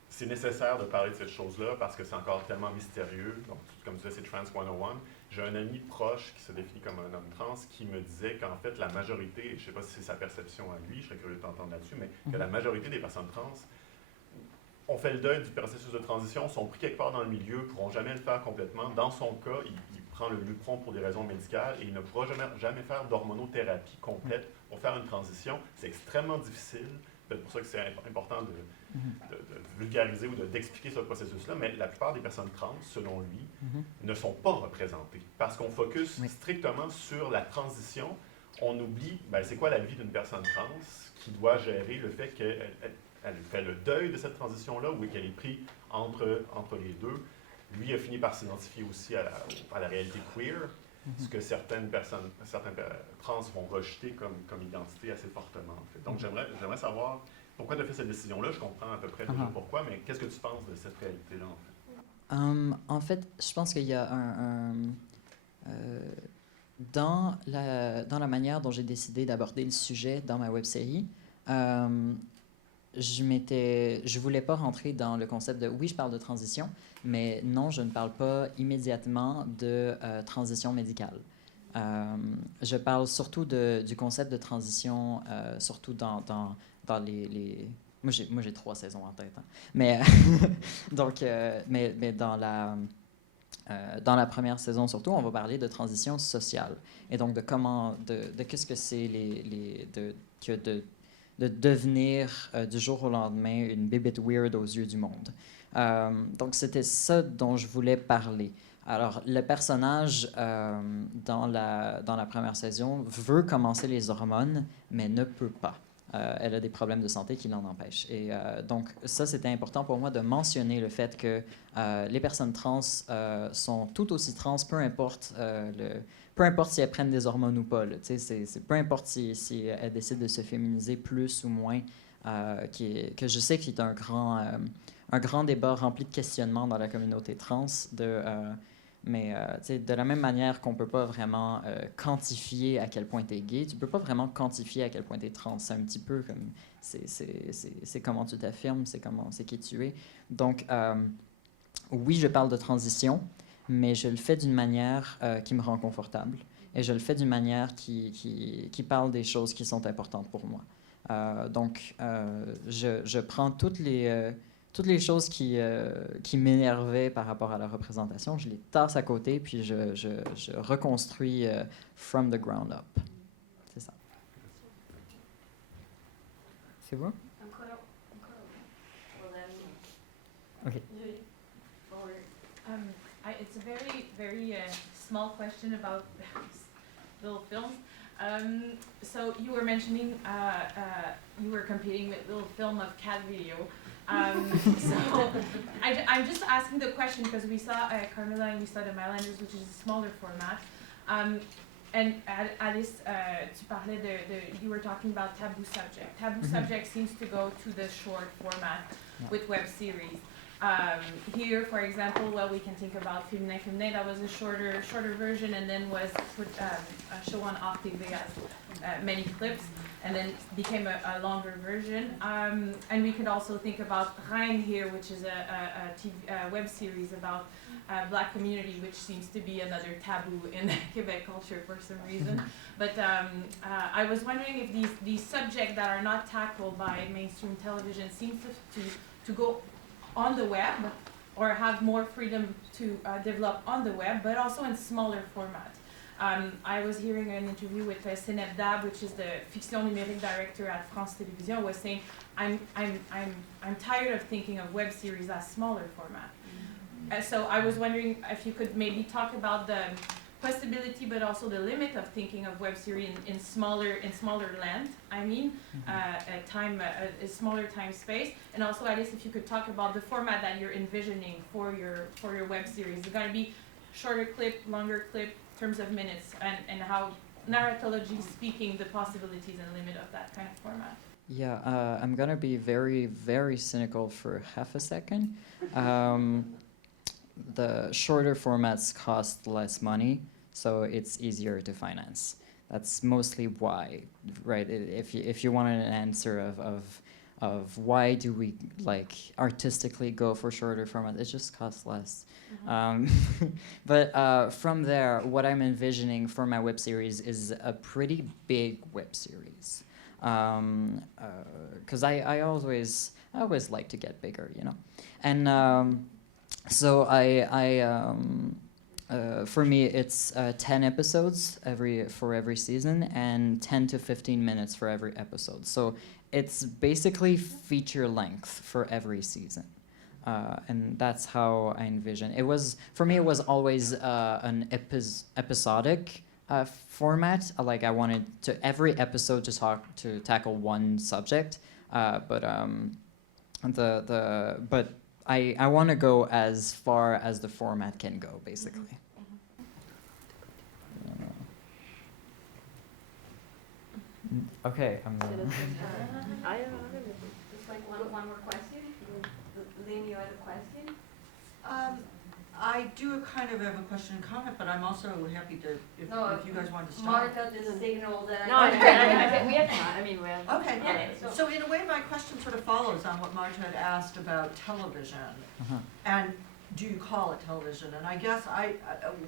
c'est nécessaire de parler de cette chose-là parce que c'est encore tellement mystérieux. Donc, comme tu disais, c'est Trans 101. J'ai un ami proche qui se définit comme un homme trans qui me disait qu'en fait, la majorité, je ne sais pas si c'est sa perception à lui, je serais curieux de t'entendre là-dessus, mais que la majorité des personnes trans ont fait le deuil du processus de transition, sont pris quelque part dans le milieu, ne pourront jamais le faire complètement. Dans son cas, il prend le Lupron pour des raisons médicales et il ne pourra jamais faire d'hormonothérapie complète pour faire une transition. C'est extrêmement difficile. C'est pour ça que c'est important de vulgariser ou d'expliquer ce processus-là, mais la plupart des personnes trans, selon lui, ne sont pas représentées parce qu'on focus strictement sur la transition. On oublie, c'est quoi la vie d'une personne trans qui doit gérer le fait qu'elle fait le deuil de cette transition-là ou qu'elle est prise entre les deux. Lui a fini par s'identifier aussi à la réalité queer, ce que certaines trans vont rejeter comme identité assez fortement. En fait. Donc, j'aimerais savoir pourquoi tu as fait cette décision-là. Je comprends à peu près déjà pourquoi, mais qu'est-ce que tu penses de cette réalité-là, en fait? En fait, je pense qu'il y a dans la manière dont j'ai décidé d'aborder le sujet dans ma web-série, je voulais pas rentrer dans le concept de oui, je parle de transition, mais non, je ne parle pas immédiatement de transition médicale. Je parle surtout du concept de transition, surtout dans les... Moi, j'ai 3 saisons en tête. Hein. Mais, donc, mais dans la première saison, surtout, on va parler de transition sociale. Et donc, de qu'est-ce que c'est de devenir du jour au lendemain une bébête weird aux yeux du monde. Donc, c'était ça dont je voulais parler. Alors, le personnage dans la première saison veut commencer les hormones, mais ne peut pas. Elle a des problèmes de santé qui l'en empêchent. Et donc, ça, c'était important pour moi de mentionner le fait que les personnes trans sont tout aussi trans, peu importe si elles prennent des hormones ou pas. Là, peu importe si elles décident de se féminiser plus ou moins, que je sais qu'il y a un grand débat rempli de questionnements dans la communauté trans. Mais de la même manière qu'on ne peut pas vraiment quantifier à quel point tu es gay, tu ne peux pas vraiment quantifier à quel point tu es trans. C'est un petit peu comme... C'est comment tu t'affirmes, c'est qui tu es. Donc, oui, je parle de transition, mais je le fais d'une manière qui me rend confortable. Et je le fais d'une manière qui parle des choses qui sont importantes pour moi. Donc, je prends toutes les choses qui m'énervaient par rapport à la représentation, je les tasse à côté, puis je reconstruis from the ground up. C'est ça. C'est bon? Okay. It's a very, very small question about little films. So you were mentioning you were competing with little film of cat video. So I'm just asking the question because we saw Carmilla and we saw the Mylanders, which is a smaller format. And Alice, tu parlais you were talking about taboo subject. Taboo subject seems to go to the short format with web series. Here, for example, well, we can think about Féminin Féminin, that was a shorter version and then was put a show on Arte TV as many clips and then became a longer version. And we could also think about Reine here, which is a web series about Black community, which seems to be another taboo in Quebec culture for some reason. But I was wondering if these subjects that are not tackled by mainstream television seem to go on the web or have more freedom to develop on the web, but also in smaller format. I was hearing an interview with Seneb Dab, which is the fiction numérique director at France Télévisions, was saying, I'm tired of thinking of web series as smaller format. So I was wondering if you could maybe talk about the possibility, but also the limit of thinking of web series in smaller length. I mean, a smaller time space, and also Alice, if you could talk about the format that you're envisioning for your web series. Is it going to be shorter clip, longer clip, in terms of minutes, and how narratology speaking the possibilities and limit of that kind of format? Yeah, I'm gonna be very, very cynical for half a second. The shorter formats cost less money, so it's easier to finance. That's mostly why, right? If you want an answer of why do we like artistically go for shorter format, it just costs less. But from there, what I'm envisioning for my web series is a pretty big web series. Because I always like to get bigger, you know, and so for me it's 10 episodes for every season and 10 to 15 minutes for every episode. So it's basically feature length for every season, and that's how I envision. It was for me. It was always an episodic format. Like I wanted to every episode to tackle one subject, but I want to go as far as the format can go, basically. Okay. Just like one more question. Lynn, you had a question? I do kind of have a question and comment, but I'm also happy to, if you guys want to start. Martha just signaled that. No, we have time. I mean, we have. Okay. Yeah, So in a way, my question sort of follows on what Martha had asked about television. And do you call it television? And I guess I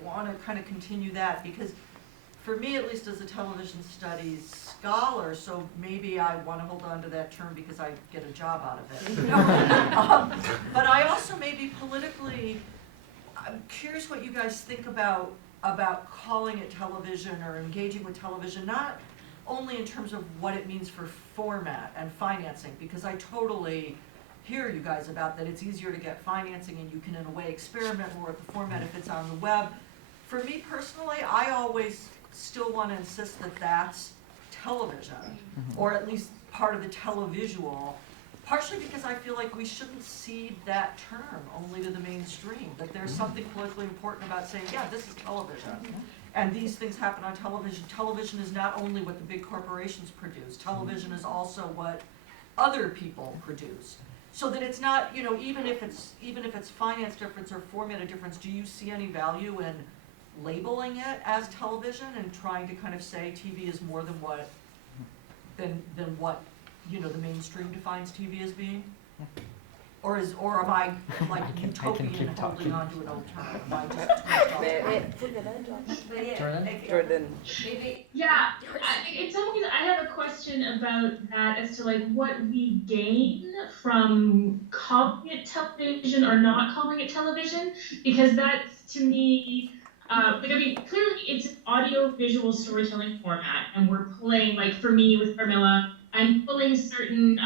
want to kind of continue that because for me, at least as a television studies scholar, so maybe I want to hold on to that term because I get a job out of it. You know? But I also maybe politically, I'm curious what you guys think about calling it television or engaging with television, not only in terms of what it means for format and financing, because I totally hear you guys about that it's easier to get financing and you can in a way experiment more with the format if it's on the web. For me personally, I always still want to insist that that's television, or at least part of the televisual, partially because I feel like we shouldn't cede that term only to the mainstream, that there's something politically important about saying, yeah, this is television, and these things happen on television. Television is not only what the big corporations produce, television is also what other people produce. So that it's not, you know, even if it's finance difference or format difference, do you see any value in labeling it as television and trying to kind of say TV is more than what you know the mainstream defines TV as being? Or am I like utopian and holding on to an old term? Am I just Jordan. Yeah, in some ways I have a question about that as to like what we gain from calling it television or not calling it television, because that's to me, like, I mean, clearly it's an audio-visual storytelling format, and we're pulling, like for me with Carmilla, I'm pulling certain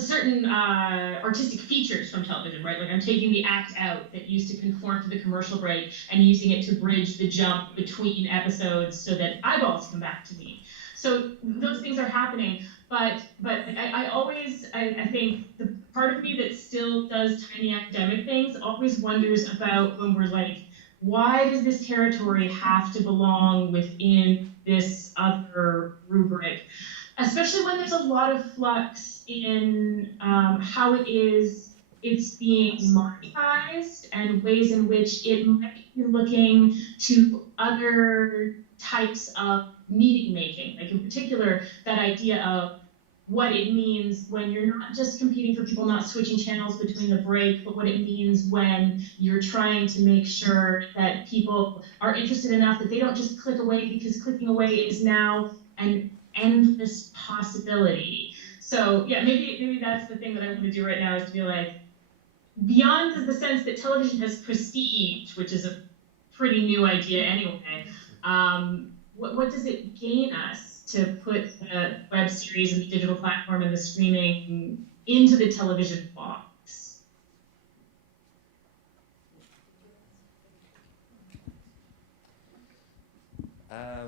certain artistic features from television, right? Like I'm taking the act out that used to conform to the commercial break and using it to bridge the jump between episodes so that eyeballs come back to me. So those things are happening, but I think the part of me that still does tiny academic things always wonders about when we're like, why does this territory have to belong within this other rubric? Especially when there's a lot of flux in how it's being monetized and ways in which it might be looking to other types of meaning making. Like in particular, that idea of what it means when you're not just competing for people not switching channels between the break, but what it means when you're trying to make sure that people are interested enough that they don't just click away, because clicking away is now an endless possibility. So yeah, maybe that's the thing that I want to do right now, is to be like, beyond the sense that television has prestige, which is a pretty new idea anyway, what does it gain us to put the web series and the digital platform and the streaming into the television box?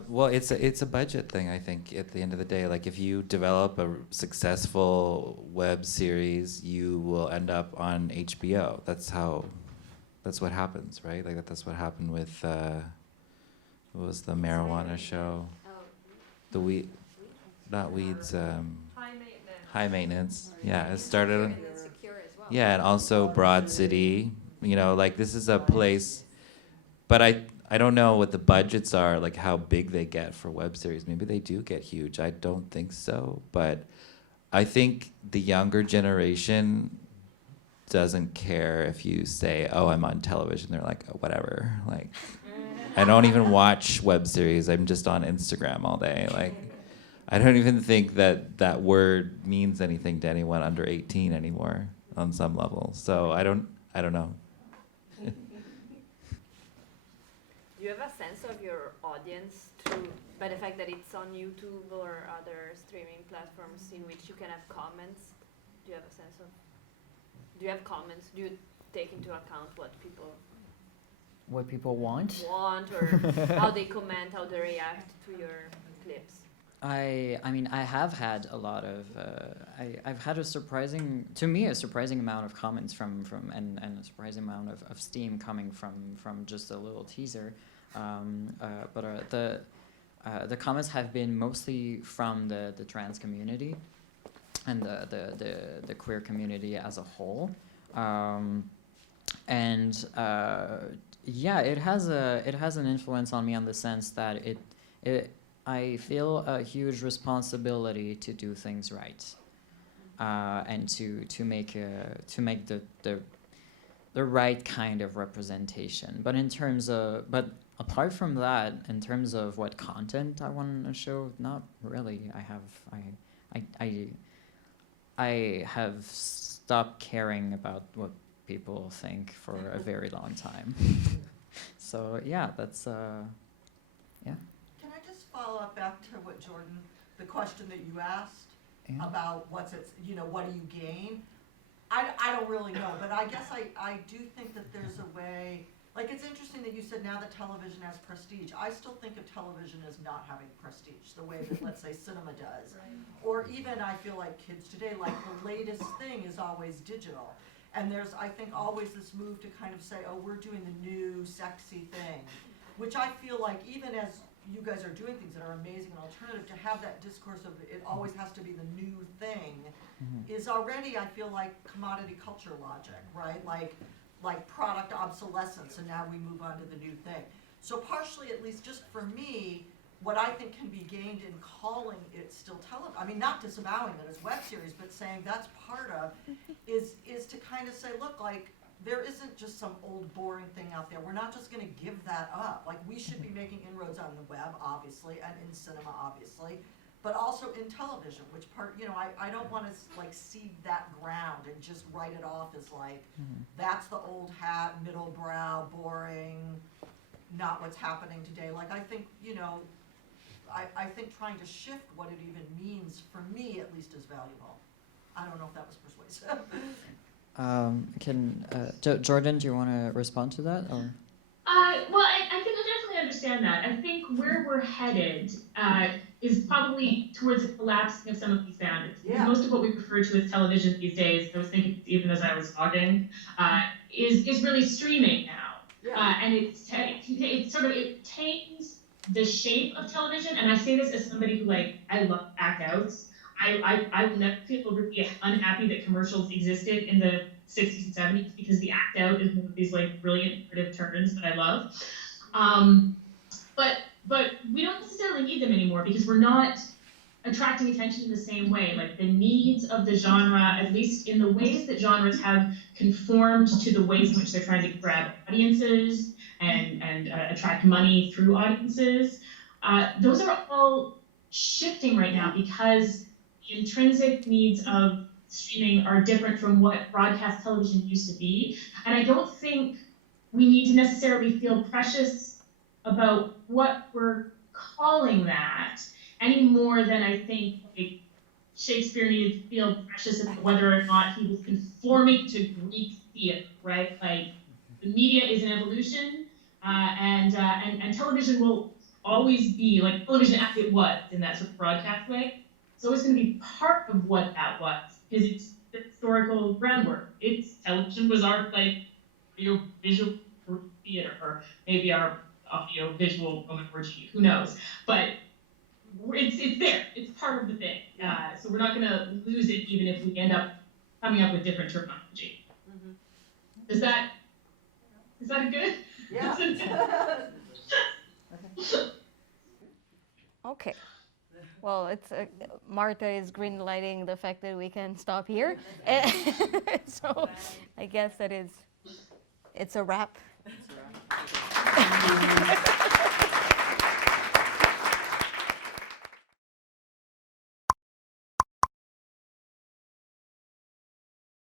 Well, it's a budget thing, I think, at the end of the day. Like, if you develop a successful web series, you will end up on HBO. That's what happens, right? Like, that's what happened with, what was the marijuana show? The weed, not weeds, High Maintenance. Yeah, it started, yeah, and also Broad City. You know, like, this is a place, but I don't know what the budgets are, like how big they get for web series. Maybe they do get huge. I don't think so. But I think the younger generation doesn't care if you say, oh, I'm on television. They're like, oh, whatever. Like, I don't even watch web series. I'm just on Instagram all day. Like, I don't even think that word means anything to anyone under 18 anymore on some level. So I don't know. Do you have a sense of your audience by the fact that it's on YouTube or other streaming platforms in which you can have comments? Do you have a sense of, do you have comments? Do you take into account what people want or how they comment, how they react to your clips? I mean, I have had a lot of, I've had a surprising amount of comments from and a surprising amount of steam coming from just a little teaser. But the comments have been mostly from the trans community and the queer community as a whole. Yeah, it has an influence on me in the sense that I feel a huge responsibility to do things right, and to make the right kind of representation. But apart from that, in terms of what content I want to show, not really. I have stopped caring about what people think for a very long time. So yeah, that's yeah. Can I just follow up back to what Jordan, the question that you asked about what do you gain? I don't really know, but I guess I do think that there's a way. Like, it's interesting that you said now that television has prestige. I still think of television as not having prestige, the way that, let's say, cinema does. Right. Or even, I feel like kids today, like, the latest thing is always digital. And there's, I think, always this move to kind of say, oh, we're doing the new, sexy thing. Which I feel like, even as you guys are doing things that are amazing and alternative, to have that discourse of it always has to be the new thing is already, I feel like, commodity culture logic, right? Like product obsolescence, and now we move on to the new thing. So partially, at least just for me, what I think can be gained in calling it still television, I mean, not disavowing it as web series, but saying that's part of, is to kind of say, look, like, there isn't just some old boring thing out there. We're not just going to give that up. Like, we should be making inroads on the web, obviously, and in cinema, obviously, but also in television, which part, I don't want to, like, seed that ground and just write it off as, like, that's the old hat, middle brow, boring, not what's happening today. Like, I think, I think trying to shift what it even means, for me at least, is valuable. I don't know if that was persuasive. Jordan, do you want to respond to that? Or? Well, I can definitely understand that. I think where we're headed is probably towards a collapsing of some of these boundaries. Yeah. Most of what we refer to as television these days, I was thinking even as I was talking, is really streaming now. Yeah. And it tames the shape of television. And I say this as somebody who, like, I love act outs. I will never feel really unhappy that commercials existed in the 60s and 70s because the act out is one of these like brilliant narrative turns that I love. But we don't necessarily need them anymore because we're not attracting attention in the same way. Like the needs of the genre, at least in the ways that genres have conformed to the ways in which they're trying to grab audiences and attract money through audiences, those are all shifting right now because the intrinsic needs of streaming are different from what broadcast television used to be. And I don't think we need to necessarily feel precious about what we're calling that any more than I think like, Shakespeare needed to feel precious about whether or not he was conforming to Greek theater, right? Like the media is an evolution, and television will always be like television as it was in that sort of broadcast way. It's always going to be part of what that was because it's the historical groundwork. It's television was our like visual theater, or maybe our audio visual Roman orgy, who knows? But it's there. It's part of the thing. So we're not going to lose it even if we end up coming up with different terminology. Mm-hmm. Is that a good? Yeah. Okay. Well, it's Marta is green lighting the fact that we can stop here. So I guess it's a wrap.